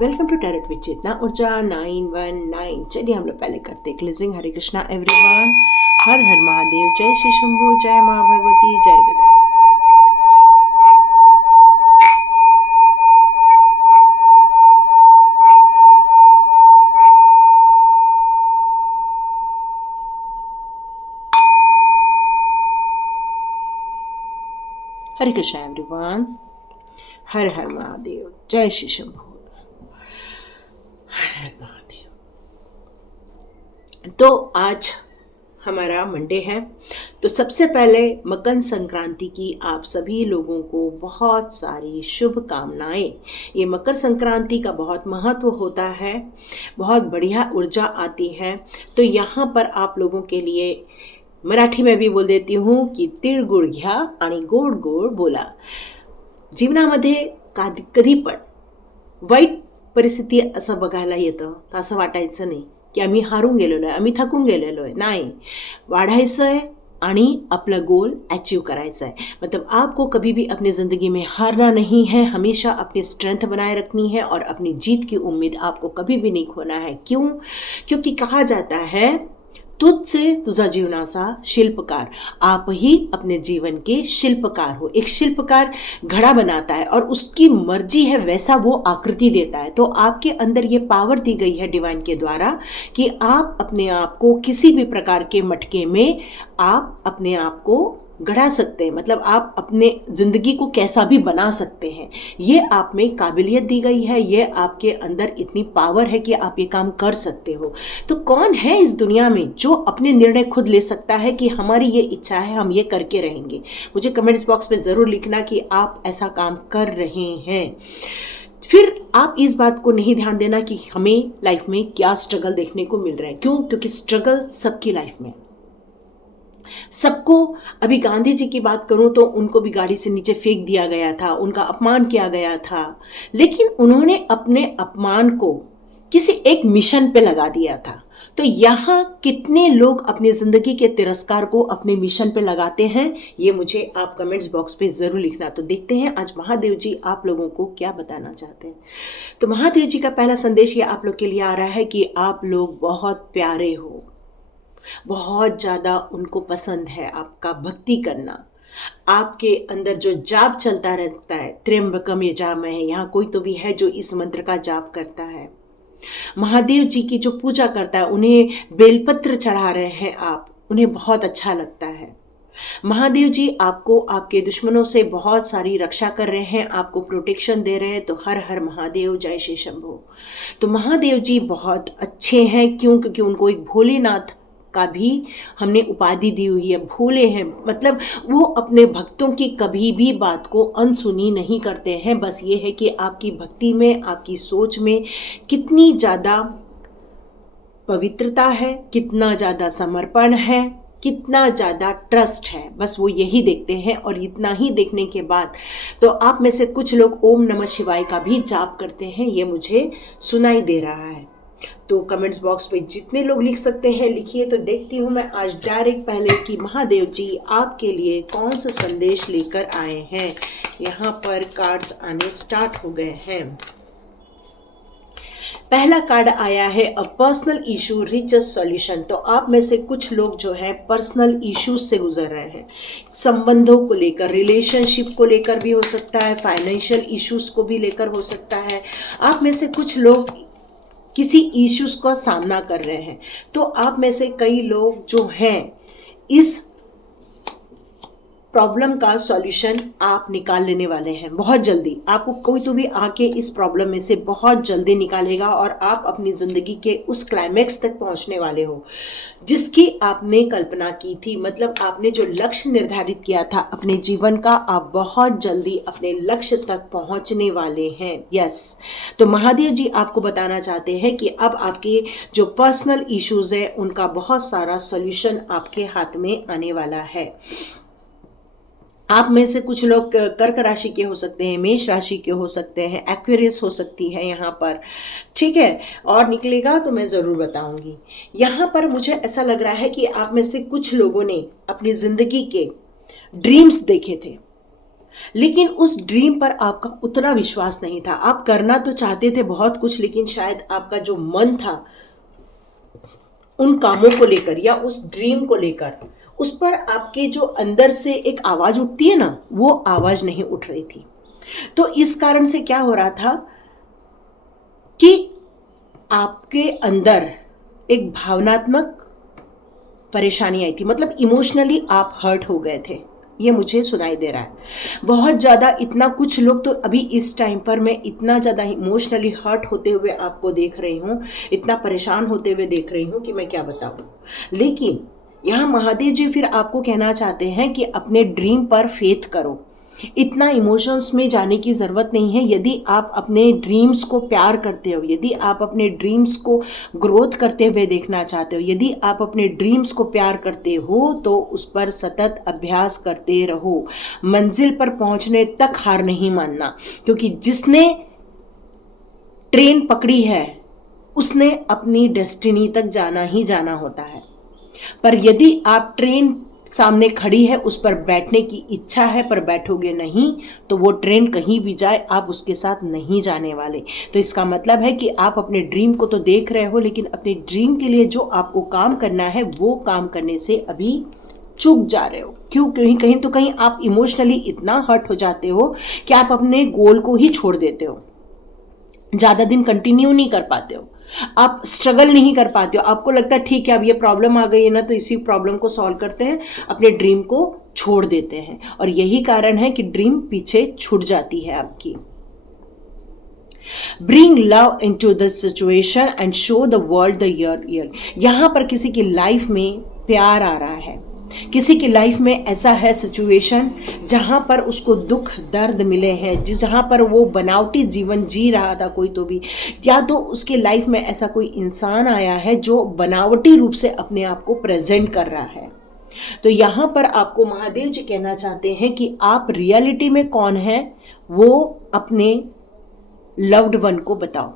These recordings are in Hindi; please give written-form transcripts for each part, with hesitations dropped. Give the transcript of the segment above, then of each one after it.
वेलकम टू टैरेट विद चेतना ऊर्जा 919। चलिए हम लोग पहले करते क्लिजिंग। हरे कृष्णा एवरीवन, हर हर महादेव, जय श्री शंभू, जय माँ भगवती, जय गजा। हरे कृष्णा एवरीवन, हर हर महादेव, जय श्री शंभू, हर हर महादेव। तो आज हमारा मंडे है, तो सबसे पहले मकर संक्रांति की आप सभी लोगों को बहुत सारी शुभकामनाएं। ये मकर संक्रांति का बहुत महत्व होता है, बहुत बढ़िया ऊर्जा आती है। तो यहाँ पर आप लोगों के लिए मराठी में भी बोल देती हूँ की तिळगुळ घ्या आणि गोड गोड बोला। जीवनामध्ये कधी पण वाईट परिस्थिती असं बघायला येतं तर असं वाटायचं नाही की आम्ही हारून गेलेलो आहे, आम्ही थकून गेलेलो आहे। नाही, वाढायचं आहे आणि अपना गोल अचीव करायचा है। मतलब आपको कभी भी अपनी ज़िंदगी में हारना नहीं है, हमेशा अपनी स्ट्रेंथ बनाए रखनी है और अपनी जीत की उम्मीद आपको कभी भी नहीं खोना है। क्यों? क्योंकि कहा जाता है तुझसे तुझा जीवनाचा शिल्पकार। आप ही अपने जीवन के शिल्पकार हो। एक शिल्पकार घड़ा बनाता है और उसकी मर्जी है वैसा वो आकृति देता है। तो आपके अंदर ये पावर दी गई है डिवाइन के द्वारा कि आप अपने आप को किसी भी प्रकार के मटके में आप अपने आप को गढ़ा सकते हैं। मतलब आप अपने ज़िंदगी को कैसा भी बना सकते हैं। ये आप में काबिलियत दी गई है, ये आपके अंदर इतनी पावर है कि आप ये काम कर सकते हो। तो कौन है इस दुनिया में जो अपने निर्णय खुद ले सकता है कि हमारी ये इच्छा है, हम ये करके रहेंगे। मुझे कमेंट्स बॉक्स में ज़रूर लिखना कि आप ऐसा काम कर रहे हैं। फिर आप इस बात को नहीं ध्यान देना कि हमें लाइफ में क्या स्ट्रगल देखने को मिल रहा है। क्यों? क्योंकि स्ट्रगल सबकी लाइफ में, सबको। अभी गांधी जी की बात करूं तो उनको भी गाड़ी से नीचे फेंक दिया गया था, उनका अपमान किया गया था, लेकिन उन्होंने अपने अपमान को किसी एक मिशन पे लगा दिया था। तो यहाँ कितने लोग अपनी जिंदगी के तिरस्कार को अपने मिशन पे लगाते हैं, ये मुझे आप कमेंट्स बॉक्स पे जरूर लिखना। तो देखते हैं आज महादेव जी आप लोगों को क्या बताना चाहते हैं। तो महादेव जी का पहला संदेश ये आप लोग के लिए आ रहा है कि आप लोग बहुत प्यारे हो, बहुत ज़्यादा उनको पसंद है आपका भक्ति करना। आपके अंदर जो जाप चलता रहता है, त्र्यंबकम यजामहे, यहाँ कोई तो भी है जो इस मंत्र का जाप करता है। महादेव जी की जो पूजा करता है, उन्हें बेलपत्र चढ़ा रहे हैं आप, उन्हें बहुत अच्छा लगता है। महादेव जी आपको आपके दुश्मनों से बहुत सारी रक्षा कर रहे हैं, आपको प्रोटेक्शन दे रहे हैं। तो हर हर महादेव, जय श्री शंभू। तो महादेव जी बहुत अच्छे हैं। क्यों? क्योंकि उनको एक भोलेनाथ का भी हमने उपाधि दी हुई है। भोले हैं, मतलब वो अपने भक्तों की कभी भी बात को अनसुनी नहीं करते हैं। बस ये है कि आपकी भक्ति में, आपकी सोच में कितनी ज़्यादा पवित्रता है, कितना ज़्यादा समर्पण है, कितना ज़्यादा ट्रस्ट है, बस वो यही देखते हैं। और इतना ही देखने के बाद तो आप में से कुछ लोग ओम नमः शिवाय का भी जाप करते हैं, ये मुझे सुनाई दे रहा है। तो कमेंट्स बॉक्स पे जितने लोग लिख सकते हैं लिखिए। तो देखती हूँ मैं आज डायरेक्ट पहले कि महादेव जी आपके लिए कौन सा संदेश लेकर आए हैं। यहाँ पर कार्ड्स आने स्टार्ट हो गए हैं। पहला कार्ड आया है a personal issue reaches solution. तो आप में से कुछ लोग जो है पर्सनल इश्यूज से गुजर रहे हैं, संबंधों को लेकर, रिलेशनशिप को लेकर भी हो सकता है, फाइनेंशियल इश्यूज को भी लेकर हो सकता है। आप में से कुछ लोग किसी इश्यूज का सामना कर रहे हैं। तो आप में से कई लोग जो हैं इस प्रॉब्लम का सॉल्यूशन आप निकाल लेने वाले हैं बहुत जल्दी। आपको कोई तो भी आके इस प्रॉब्लम में से बहुत जल्दी निकालेगा और आप अपनी ज़िंदगी के उस क्लाइमैक्स तक पहुंचने वाले हो जिसकी आपने कल्पना की थी। मतलब आपने जो लक्ष्य निर्धारित किया था अपने जीवन का, आप बहुत जल्दी अपने लक्ष्य तक पहुंचने वाले हैं। यस, तो महादेव जी आपको बताना चाहते हैं कि अब आपके जो पर्सनल इश्यूज़ है उनका बहुत सारा सॉल्यूशन आपके हाथ में आने वाला है। आप में से कुछ लोग कर्क राशि के हो सकते हैं, मेष राशि के हो सकते हैं, एक्वेरियस हो सकती है यहाँ पर, ठीक है। और निकलेगा तो मैं ज़रूर बताऊंगी। यहाँ पर मुझे ऐसा लग रहा है कि आप में से कुछ लोगों ने अपनी ज़िंदगी के ड्रीम्स देखे थे, लेकिन उस ड्रीम पर आपका उतना विश्वास नहीं था। आप करना तो चाहते थे बहुत कुछ, लेकिन शायद आपका जो मन था उन कामों को लेकर या उस ड्रीम को लेकर, उस पर आपके जो अंदर से एक आवाज उठती है ना, वो आवाज नहीं उठ रही थी। तो इस कारण से क्या हो रहा था कि आपके अंदर एक भावनात्मक परेशानी आई थी, मतलब इमोशनली आप हर्ट हो गए थे। ये मुझे सुनाई दे रहा है बहुत ज़्यादा। इतना कुछ लोग तो अभी इस टाइम पर मैं इतना ज़्यादा इमोशनली हर्ट होते हुए आपको देख रही हूँ, इतना परेशान होते हुए देख रही हूँ कि मैं क्या बताऊँ। लेकिन यहाँ महादेव जी फिर आपको कहना चाहते हैं कि अपने ड्रीम पर फेथ करो। इतना इमोशंस में जाने की ज़रूरत नहीं है। यदि आप अपने ड्रीम्स को प्यार करते हो, यदि आप अपने ड्रीम्स को ग्रोथ करते हुए देखना चाहते हो, यदि आप अपने ड्रीम्स को प्यार करते हो, तो उस पर सतत अभ्यास करते रहो। मंजिल पर पहुंचने तक हार नहीं मानना, क्योंकि जिसने ट्रेन पकड़ी है उसने अपनी डेस्टिनी तक जाना ही जाना होता है। पर यदि आप ट्रेन सामने खड़ी है, उस पर बैठने की इच्छा है पर बैठोगे नहीं, तो वो ट्रेन कहीं भी जाए आप उसके साथ नहीं जाने वाले। तो इसका मतलब है कि आप अपने ड्रीम को तो देख रहे हो, लेकिन अपने ड्रीम के लिए जो आपको काम करना है वो काम करने से अभी चूक जा रहे हो। क्यों? क्योंकि कहीं तो कहीं आप इमोशनली इतना हर्ट हो जाते हो कि आप अपने गोल को ही छोड़ देते हो, ज़्यादा दिन कंटिन्यू नहीं कर पाते हो, आप स्ट्रगल नहीं कर पाते हो। आपको लगता है ठीक है अब ये प्रॉब्लम आ गई है ना, तो इसी प्रॉब्लम को सॉल्व करते हैं, अपने ड्रीम को छोड़ देते हैं। और यही कारण है कि ड्रीम पीछे छूट जाती है आपकी। Bring love into the situation and show the world the real। यहाँ पर किसी की लाइफ में प्यार आ रहा है, किसी की लाइफ में ऐसा है सिचुएशन जहाँ पर उसको दुख दर्द मिले हैं, जहाँ पर वो बनावटी जीवन जी रहा था कोई तो भी, या तो उसके लाइफ में ऐसा कोई इंसान आया है जो बनावटी रूप से अपने आप को प्रेजेंट कर रहा है। तो यहाँ पर आपको महादेव जी कहना चाहते हैं कि आप रियलिटी में कौन है वो अपने लव्ड वन को बताओ।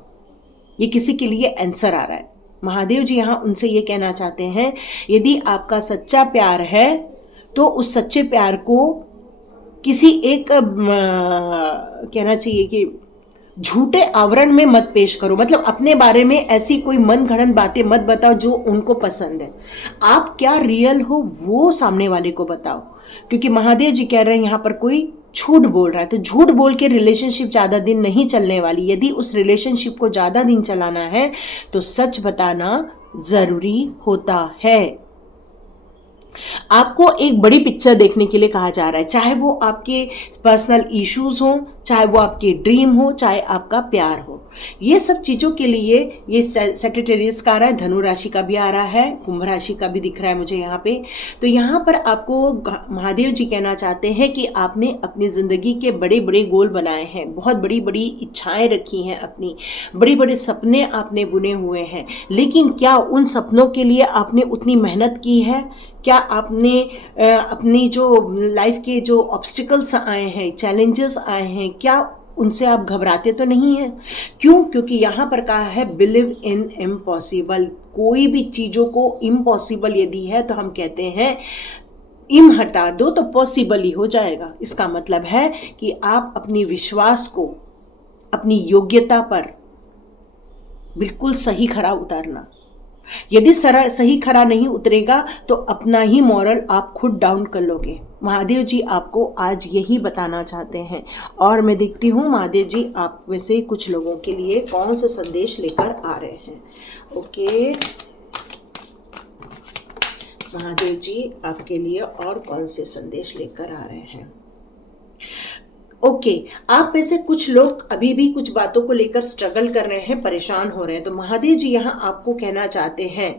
ये किसी के लिए आंसर आ रहा है। महादेव जी यहाँ उनसे ये कहना चाहते हैं, यदि आपका सच्चा प्यार है तो उस सच्चे प्यार को किसी एक कहना चाहिए कि झूठे आवरण में मत पेश करो। मतलब अपने बारे में ऐसी कोई मन गढ़ंत बातें मत बताओ जो उनको पसंद है। आप क्या रियल हो वो सामने वाले को बताओ, क्योंकि महादेव जी कह रहे हैं यहाँ पर कोई झूठ बोल रहा है, तो झूठ बोल के रिलेशनशिप ज़्यादा दिन नहीं चलने वाली। यदि उस रिलेशनशिप को ज़्यादा दिन चलाना है तो सच बताना ज़रूरी होता है। आपको एक बड़ी पिक्चर देखने के लिए कहा जा रहा है, चाहे वो आपके पर्सनल इश्यूज हो, चाहे वो आपके ड्रीम हो, चाहे आपका प्यार हो। ये सब चीज़ों के लिए ये सेक्रेटेरियस का आ रहा है, धनु राशि का भी आ रहा है, कुंभ राशि का भी दिख रहा है मुझे यहाँ पे। तो यहाँ पर आपको महादेव जी कहना चाहते हैं कि आपने अपनी ज़िंदगी के बड़े बड़े गोल बनाए हैं, बहुत बड़ी बड़ी इच्छाएं रखी हैं, अपनी बड़ी बड़े सपने आपने बुने हुए हैं, लेकिन क्या उन सपनों के लिए आपने उतनी मेहनत की है? क्या आपने अपनी जो लाइफ के जो ऑब्स्टिकल्स आए हैं, चैलेंजेस आए हैं, क्या उनसे आप घबराते तो नहीं हैं? क्यों? क्योंकि यहाँ पर कहा है बिलीव इन इम्पॉसिबल। कोई भी चीज़ों को इम्पॉसिबल यदि है तो हम कहते हैं इम हटा दो तो पॉसिबल ही हो जाएगा। इसका मतलब है कि आप अपनी विश्वास को अपनी योग्यता पर बिल्कुल सही खरा उतारना। यदि सही खरा नहीं उतरेगा तो अपना ही मॉरल आप खुद डाउन कर लोगे। महादेव जी आपको आज यही बताना चाहते हैं। और मैं देखती हूँ महादेव जी आप में से कुछ लोगों के लिए कौन सा संदेश लेकर आ रहे हैं। ओके महादेव जी आपके लिए और कौन से संदेश लेकर आ रहे हैं। ओके आप में से कुछ लोग अभी भी कुछ बातों को लेकर स्ट्रगल कर रहे हैं, परेशान हो रहे हैं। तो महादेव जी यहाँ आपको कहना चाहते हैं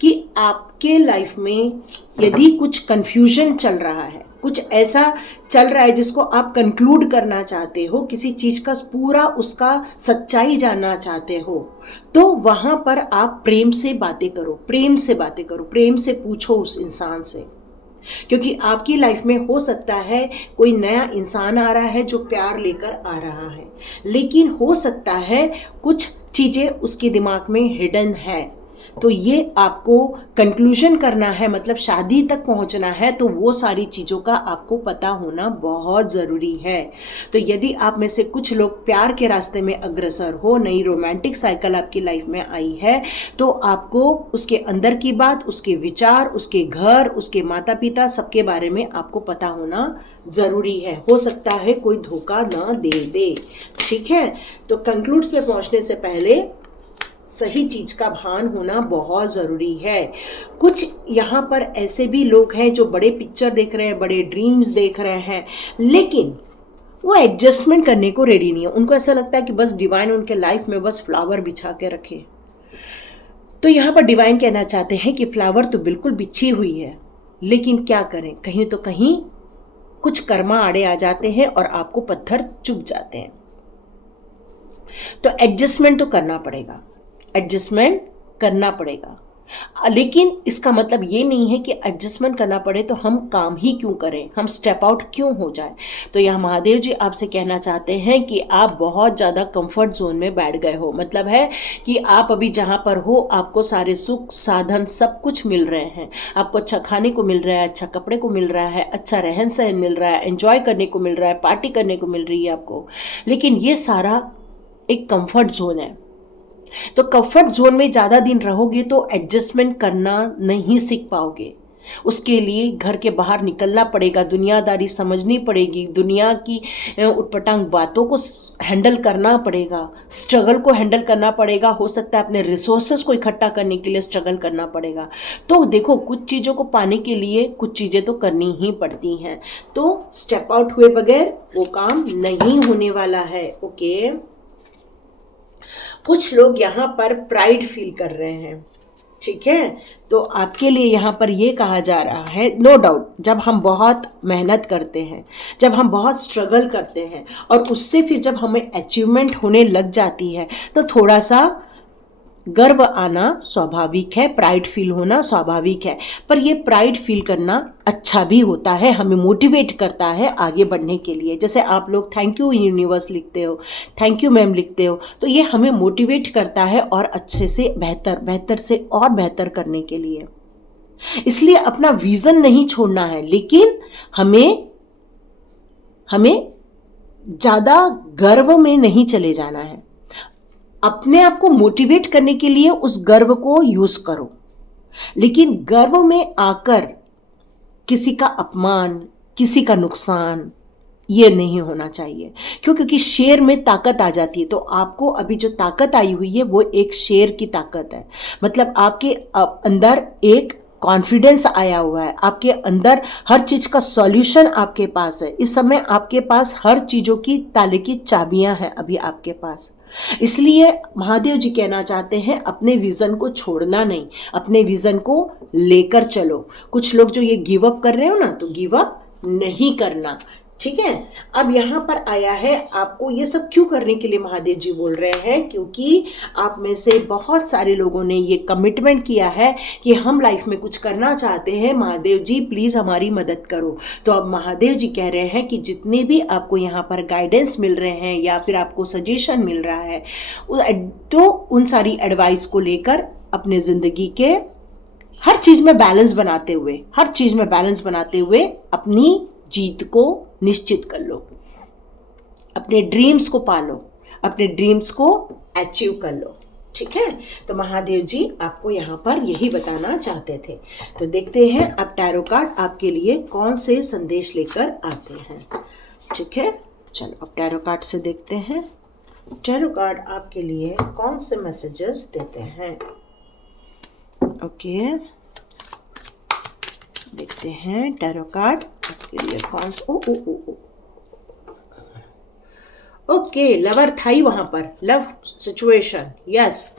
कि आपके लाइफ में यदि कुछ कंफ्यूजन चल रहा है, कुछ ऐसा चल रहा है जिसको आप कंक्लूड करना चाहते हो, किसी चीज़ का पूरा उसका सच्चाई जानना चाहते हो, तो वहाँ पर आप प्रेम से बातें करो, प्रेम से बातें करो, प्रेम से पूछो उस इंसान से। क्योंकि आपकी लाइफ में हो सकता है कोई नया इंसान आ रहा है जो प्यार लेकर आ रहा है, लेकिन हो सकता है कुछ चीज़ें उसके दिमाग में हिडन है। तो ये आपको कंक्लूजन करना है, मतलब शादी तक पहुंचना है, तो वो सारी चीज़ों का आपको पता होना बहुत ज़रूरी है। तो यदि आप में से कुछ लोग प्यार के रास्ते में अग्रसर हो, नई रोमांटिक साइकिल आपकी लाइफ में आई है, तो आपको उसके अंदर की बात, उसके विचार, उसके घर, उसके माता पिता, सबके बारे में आपको पता होना ज़रूरी है। हो सकता है कोई धोखा ना दे दे, ठीक है। तो कंक्लूड्स में पहुंचने से पहले सही चीज का भान होना बहुत ज़रूरी है। कुछ यहाँ पर ऐसे भी लोग हैं जो बड़े पिक्चर देख रहे हैं, बड़े ड्रीम्स देख रहे हैं, लेकिन वो एडजस्टमेंट करने को रेडी नहीं है। उनको ऐसा लगता है कि बस डिवाइन उनके लाइफ में बस फ्लावर बिछा के रखे। तो यहाँ पर डिवाइन कहना चाहते हैं कि फ्लावर तो बिल्कुल बिछी हुई है, लेकिन क्या करें, कहीं तो कहीं कुछ कर्मा आड़े आ जाते हैं और आपको पत्थर चुभ जाते हैं। तो एडजस्टमेंट तो करना पड़ेगा, एडजस्टमेंट करना पड़ेगा। लेकिन इसका मतलब ये नहीं है कि एडजस्टमेंट करना पड़े तो हम काम ही क्यों करें, हम स्टेप आउट क्यों हो जाए। तो यहाँ महादेव जी आपसे कहना चाहते हैं कि आप बहुत ज़्यादा कंफर्ट जोन में बैठ गए हो। मतलब है कि आप अभी जहाँ पर हो आपको सारे सुख साधन सब कुछ मिल रहे हैं, आपको अच्छा खाने को मिल रहा है, अच्छा कपड़े को मिल रहा है, अच्छा रहन सहन मिल रहा है, एंजॉय करने को मिल रहा है, पार्टी करने को मिल रही है आपको, लेकिन ये सारा एक कंफर्ट जोन है। तो कंफर्ट जोन में ज़्यादा दिन रहोगे तो एडजस्टमेंट करना नहीं सीख पाओगे। उसके लिए घर के बाहर निकलना पड़ेगा, दुनियादारी समझनी पड़ेगी, दुनिया की उटपटांग बातों को हैंडल करना पड़ेगा, स्ट्रगल को हैंडल करना पड़ेगा। हो सकता है अपने रिसोर्सेस को इकट्ठा करने के लिए स्ट्रगल करना पड़ेगा। तो देखो, कुछ चीज़ों को पाने के लिए कुछ चीज़ें तो करनी ही पड़ती हैं। तो स्टेप आउट हुए बगैर वो काम नहीं होने वाला है। ओके, कुछ लोग यहाँ पर प्राइड फील कर रहे हैं, ठीक है। तो आपके लिए यहाँ पर ये कहा जा रहा है, नो डाउट, जब हम बहुत मेहनत करते हैं, जब हम बहुत स्ट्रगल करते हैं और उससे फिर जब हमें अचीवमेंट होने लग जाती है, तो थोड़ा सा गर्व आना स्वाभाविक है, प्राइड फील होना स्वाभाविक है। पर ये प्राइड फील करना अच्छा भी होता है, हमें मोटिवेट करता है आगे बढ़ने के लिए। जैसे आप लोग थैंक यू यूनिवर्स लिखते हो, थैंक यू मैम लिखते हो, तो ये हमें मोटिवेट करता है और अच्छे से बेहतर से और बेहतर करने के लिए। इसलिए अपना विजन नहीं छोड़ना है, लेकिन हमें ज़्यादा गर्व में नहीं चले जाना है। अपने आप को मोटिवेट करने के लिए उस गर्व को यूज करो, लेकिन गर्व में आकर किसी का अपमान, किसी का नुकसान, ये नहीं होना चाहिए। क्योंकि शेर में ताकत आ जाती है। तो आपको अभी जो ताकत आई हुई है वो एक शेर की ताकत है। मतलब आपके अंदर एक कॉन्फिडेंस आया हुआ है, आपके अंदर हर चीज का सॉल्यूशन आपके पास है। इस समय आपके पास हर चीजों की ताले की चाबियां हैं अभी आपके पास। इसलिए महादेव जी कहना चाहते हैं अपने विजन को छोड़ना नहीं, अपने विजन को लेकर चलो। कुछ लोग जो ये गिव अप कर रहे हो ना, तो गिव अप नहीं करना, ठीक है। अब यहाँ पर आया है, आपको ये सब क्यों करने के लिए महादेव जी बोल रहे हैं, क्योंकि आप में से बहुत सारे लोगों ने ये कमिटमेंट किया है कि हम लाइफ में कुछ करना चाहते हैं, महादेव जी प्लीज हमारी मदद करो। तो अब महादेव जी कह रहे हैं कि जितने भी आपको यहाँ पर गाइडेंस मिल रहे हैं या फिर आपको सजेशन मिल रहा है, तो उन सारी एडवाइस को लेकर अपने जिंदगी के हर चीज में बैलेंस बनाते हुए अपनी जीत को निश्चित कर लो, अपने ड्रीम्स को पालो, अपने ड्रीम्स को अचीव कर लो, ठीक है। तो महादेव जी आपको यहाँ पर यही बताना चाहते थे। तो देखते हैं अब टैरो कार्ड आपके लिए कौन से संदेश लेकर आते हैं, ठीक है। चलो अब टैरो कार्ड से देखते हैं टैरो कार्ड आपके लिए कौन से मैसेजेस देते हैं। ओके, देखते हैं टैरो कार्ड आपके लिए कौन सा। ओके, लवर था ही वहां पर, लव सिचुएशन, यस।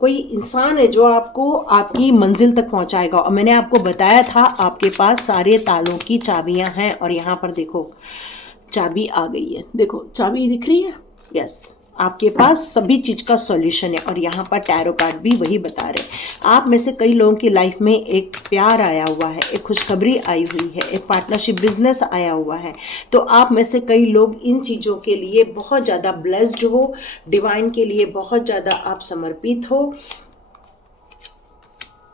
कोई इंसान है जो आपको आपकी मंजिल तक पहुंचाएगा। और मैंने आपको बताया था आपके पास सारे तालों की चाबियां हैं, और यहाँ पर देखो चाबी आ गई है, देखो चाबी दिख रही है, यस। आपके पास सभी चीज का सॉल्यूशन है। और यहाँ पर टैरो कार्ड भी वही बता रहे हैं। आप में से कई लोगों की लाइफ में एक प्यार आया हुआ है, एक खुशखबरी आई हुई है, एक पार्टनरशिप बिजनेस आया हुआ है। तो आप में से कई लोग इन चीज़ों के लिए बहुत ज़्यादा ब्लेस्ड हो, डिवाइन के लिए बहुत ज़्यादा आप समर्पित हो।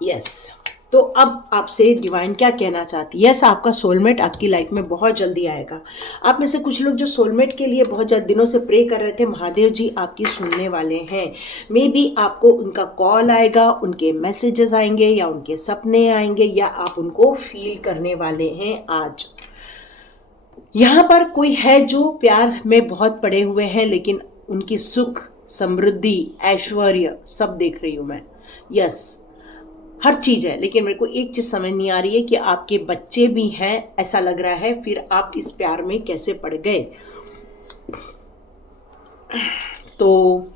यस। तो अब आपसे डिवाइन क्या कहना चाहती है? यस, आपका सोलमेट आपकी लाइफ में बहुत जल्दी आएगा। आप में से कुछ लोग जो सोलमेट के लिए बहुत ज़्यादा दिनों से प्रे कर रहे थे, महादेव जी आपकी सुनने वाले हैं। मे बी आपको उनका कॉल आएगा, उनके मैसेजेस आएंगे, या उनके सपने आएंगे, या आप उनको फील करने वाले हैं आज। यहाँ पर कोई है जो प्यार में बहुत पड़े हुए हैं, लेकिन उनकी सुख, समृद्धि, ऐश्वर्य सब देख रही हूँ मैं। यस, हर चीज़ है, लेकिन मेरे को एक चीज़ समझ नहीं आ रही है कि आपके बच्चे भी हैं, ऐसा लग रहा है। फिर आप इस प्यार में कैसे पड़ गए? तो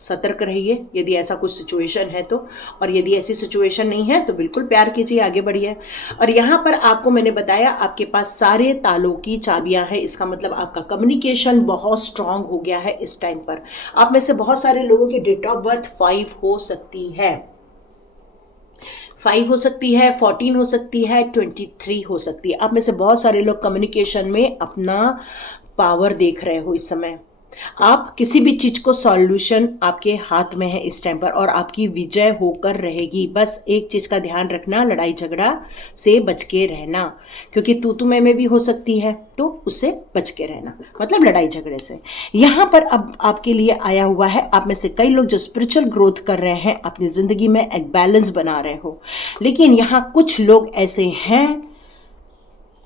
सतर्क रहिए यदि ऐसा कुछ सिचुएशन है तो, और यदि ऐसी सिचुएशन नहीं है तो बिल्कुल प्यार कीजिए, आगे बढ़िए। और यहाँ पर आपको मैंने बताया आपके पास सारे तालों की चाबियां हैं। इसका मतलब आपका कम्युनिकेशन बहुत स्ट्रांग हो गया है इस टाइम पर। आप में से बहुत सारे लोगों की डेट ऑफ बर्थ 5 हो सकती है, 5 हो सकती है, 14 हो सकती है, 23 हो सकती है। आप में से बहुत सारे लोग कम्युनिकेशन में अपना पावर देख रहे हो इस समय। आप किसी भी चीज को सॉल्यूशन आपके हाथ में है इस टाइम पर, और आपकी विजय होकर रहेगी। बस एक चीज का ध्यान रखना, लड़ाई झगड़ा से बच के रहना, क्योंकि तू में भी हो सकती है, तो उससे बच के रहना, मतलब लड़ाई झगड़े से। यहाँ पर अब आपके लिए आया हुआ है, आप में से कई लोग जो स्पिरिचुअल ग्रोथ कर रहे हैं, अपनी जिंदगी में एक बैलेंस बना रहे हो। लेकिन यहाँ कुछ लोग ऐसे हैं,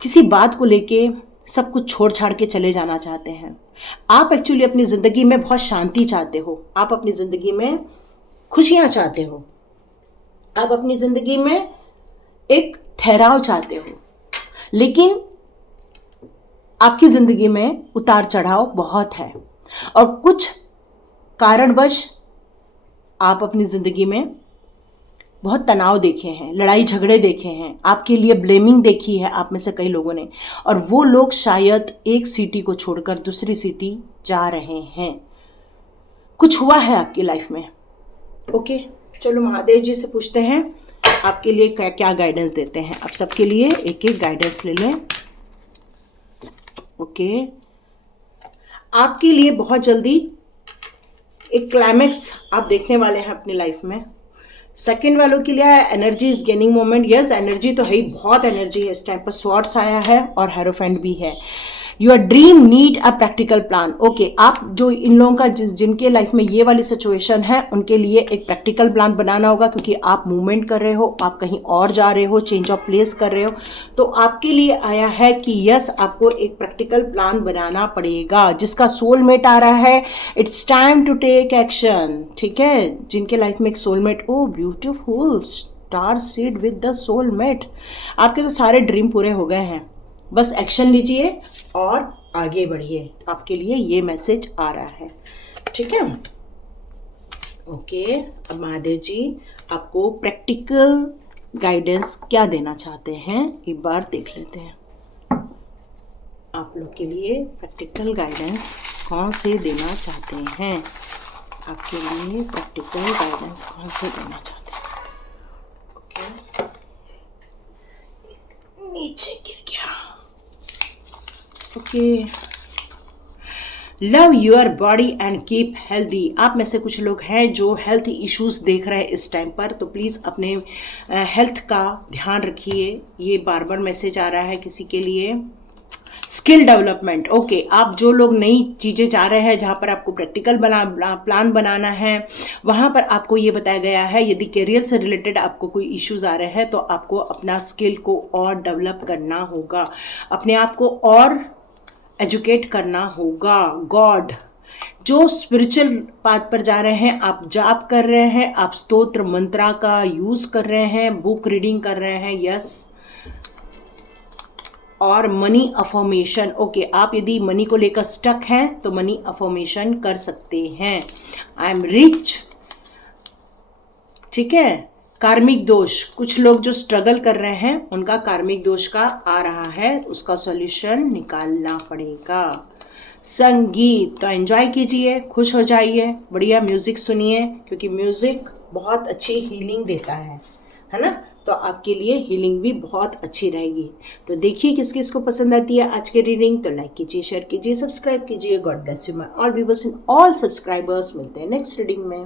किसी बात को लेके सब कुछ छोड़ छाड़ के चले जाना चाहते हैं। आप एक्चुअली अपनी ज़िंदगी में बहुत शांति चाहते हो, आप अपनी ज़िंदगी में खुशियाँ चाहते हो, आप अपनी ज़िंदगी में एक ठहराव चाहते हो, लेकिन आपकी ज़िंदगी में उतार चढ़ाव बहुत है। और कुछ कारणवश आप अपनी ज़िंदगी में बहुत तनाव देखे हैं, लड़ाई झगड़े देखे हैं, आपके लिए ब्लेमिंग देखी है आप में से कई लोगों ने, और वो लोग शायद एक सिटी को छोड़कर दूसरी सिटी जा रहे हैं। कुछ हुआ है आपकी लाइफ में। ओके, चलो महादेव जी से पूछते हैं आपके लिए क्या क्या गाइडेंस देते हैं। आप सबके लिए एक एक गाइडेंस ले लें। ओके, आपके लिए बहुत जल्दी एक क्लाइमैक्स आप देखने वाले हैं अपनी लाइफ में। सेकेंड वालों के लिए energy is gaining moment. Yes, energy तो है ही, बहुत एनर्जी है इस टाइम पर। स्वॉर्ड्स आया है और हेरोफेंट भी है। Your dream need a practical plan. Okay, आप जो इन लोगों का जिनके लाइफ में ये वाली सिचुएशन है, उनके लिए एक प्रैक्टिकल प्लान बनाना होगा, क्योंकि आप मूवमेंट कर रहे हो, आप कहीं और जा रहे हो, चेंज ऑफ प्लेस कर रहे हो। तो आपके लिए आया है कि यस, आपको एक प्रैक्टिकल प्लान बनाना पड़ेगा। जिसका सोलमेट आ रहा है, it's time to take action. ठीक है, जिनके लाइफ में एक soulmate, oh beautiful star seed with the soulmate. आपके तो सारे ड्रीम पूरे हो गए हैं, बस एक्शन लीजिए और आगे बढ़िए। आपके लिए ये मैसेज आ रहा है। ठीक है, ओके। अब महादेव जी आपको प्रैक्टिकल गाइडेंस क्या देना चाहते हैं, एक बार देख लेते हैं। आप लोग के लिए प्रैक्टिकल गाइडेंस कौन से देना चाहते हैं? आपके लिए प्रैक्टिकल गाइडेंस कौन से देना चाहते हैं? ओके, नीचे गिर गया। Okay, love your body and keep healthy. आप में से कुछ लोग हैं जो हेल्थ इश्यूज देख रहे हैं इस टाइम पर, तो प्लीज़ अपने हेल्थ का ध्यान रखिए। ये बार बार मैसेज आ रहा है किसी के लिए। Skill development. ओके, आप जो लोग नई चीज़ें चाह रहे हैं, जहाँ पर आपको प्रैक्टिकल प्लान बनाना है, वहाँ पर आपको ये बताया गया है, यदि करियर से रिलेटेड आपको कोई इश्यूज आ रहे हैं, तो आपको अपना स्किल को और डेवलप करना होगा, अपने आप को और एजुकेट करना होगा। गॉड, जो स्पिरिचुअल पाथ पर जा रहे हैं, आप जाप कर रहे हैं, आप स्तोत्र मंत्रा का यूज़ कर रहे हैं, बुक रीडिंग कर रहे हैं, यस। और मनी अफर्मेशन। ओके, आप यदि मनी को लेकर स्टक हैं तो मनी अफर्मेशन कर सकते हैं। I am rich. ठीक है, कार्मिक दोष, कुछ लोग जो स्ट्रगल कर रहे हैं उनका कार्मिक दोष का आ रहा है, उसका सॉल्यूशन निकालना पड़ेगा। संगीत, तो एंजॉय कीजिए, खुश हो जाइए, बढ़िया म्यूजिक सुनिए, क्योंकि म्यूजिक बहुत अच्छी हीलिंग देता है ना। तो आपके लिए हीलिंग भी बहुत अच्छी रहेगी। तो देखिए किस किस को पसंद आती है आज की रीडिंग, तो लाइक कीजिए, शेयर कीजिए, सब्सक्राइब कीजिए। God bless you my all viewers and all subscribers. मिलते हैं नेक्स्ट रीडिंग में।